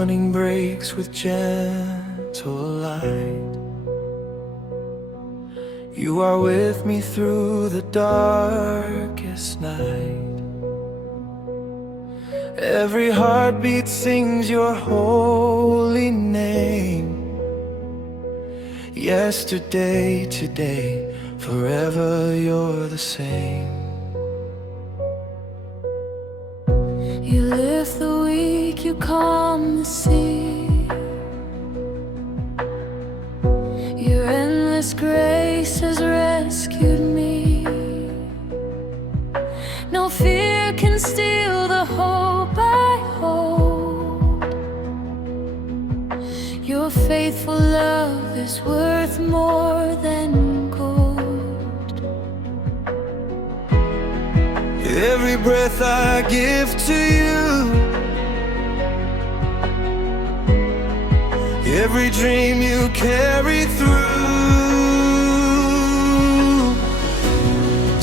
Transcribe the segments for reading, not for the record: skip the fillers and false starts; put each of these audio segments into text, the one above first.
morning breaks with gentle light. You are with me through the darkest night. Every heartbeat sings your holy name. Yesterday, today, forever you're the same. You lift the weak, you calm the sea. Your endless grace has rescued me. No fear can steal the hope I hold. Your faithful love is worth more than gold. Every breath I give to you, every dream you carry through.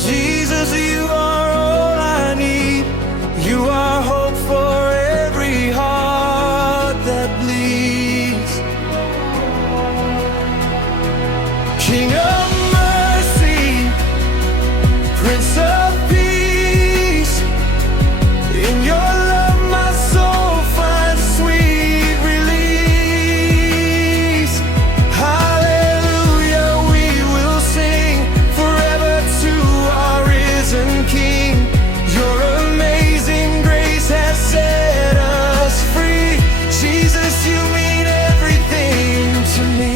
Jesus, you are all I need. You are hope for every heart that bleeds. King of mercy, Prince of peace, in your love my soul finds sweet release. Hallelujah, we will sing forever to our risen King. Your amazing grace has set us free. Jesus, you mean everything to me.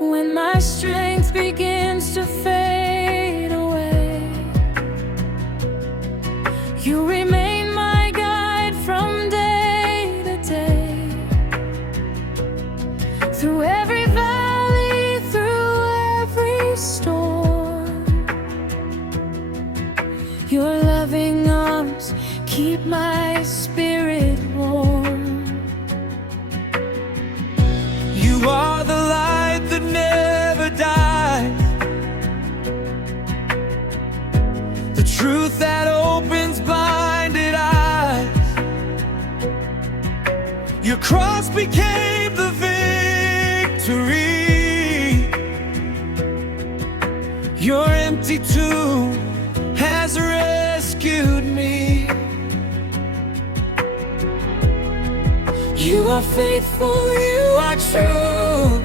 When my strength begins to fade away, you remain my guide from day to day. Through every valley, through every storm, your loving arms keep my spirit warm. You are the light that never dies, the truth that opens blinded eyes. Your cross became the victory. Your empty tomb has rescued me. You are faithful, you are true.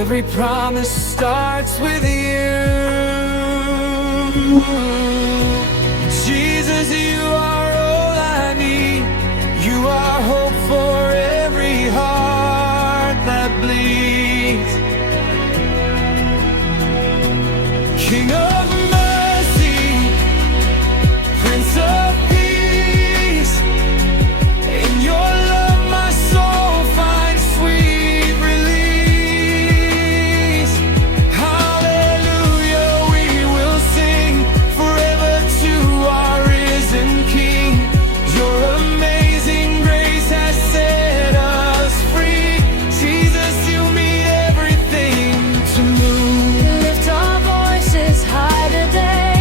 Every promise starts with you. Jesus, you are all I need. You are hope for every heart that bleeds. King of mercy, Prince of peace, in your love my soul finds sweet release. Hallelujah, we will sing forever to our risen King. Your amazing grace has set us free. Jesus, you mean everything to me. Lift our voices high today.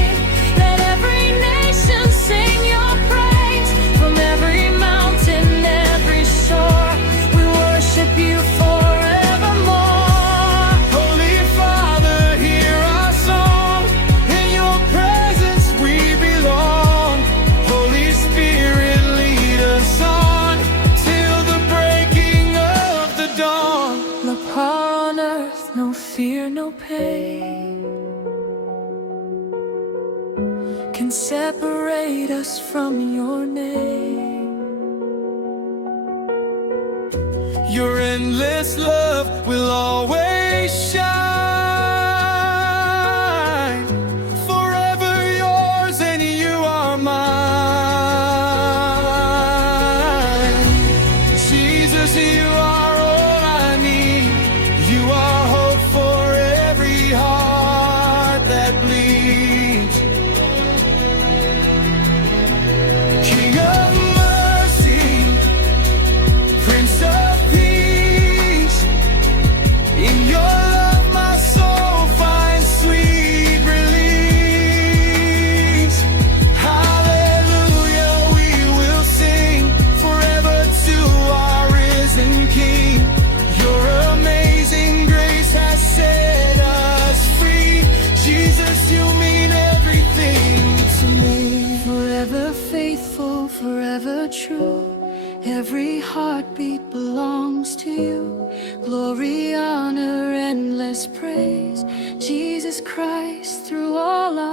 Let every nation sing your praise. From every mountain, every shore, we worship you forevermore. Holy Father, hear our song. In your presence we belong. Holy Spirit, lead us on till the breaking of the dawn. No power on earth, no fear, no pain can separate us from your name. Your endless love will always shine. Forever yours and you are mine. Jesus, you are all I need. You are hope for every heart that bleeds. King of mercy, Prince of peace, forever true. Every heartbeat belongs to you. Glory, honor, endless praise. Jesus Christ through all our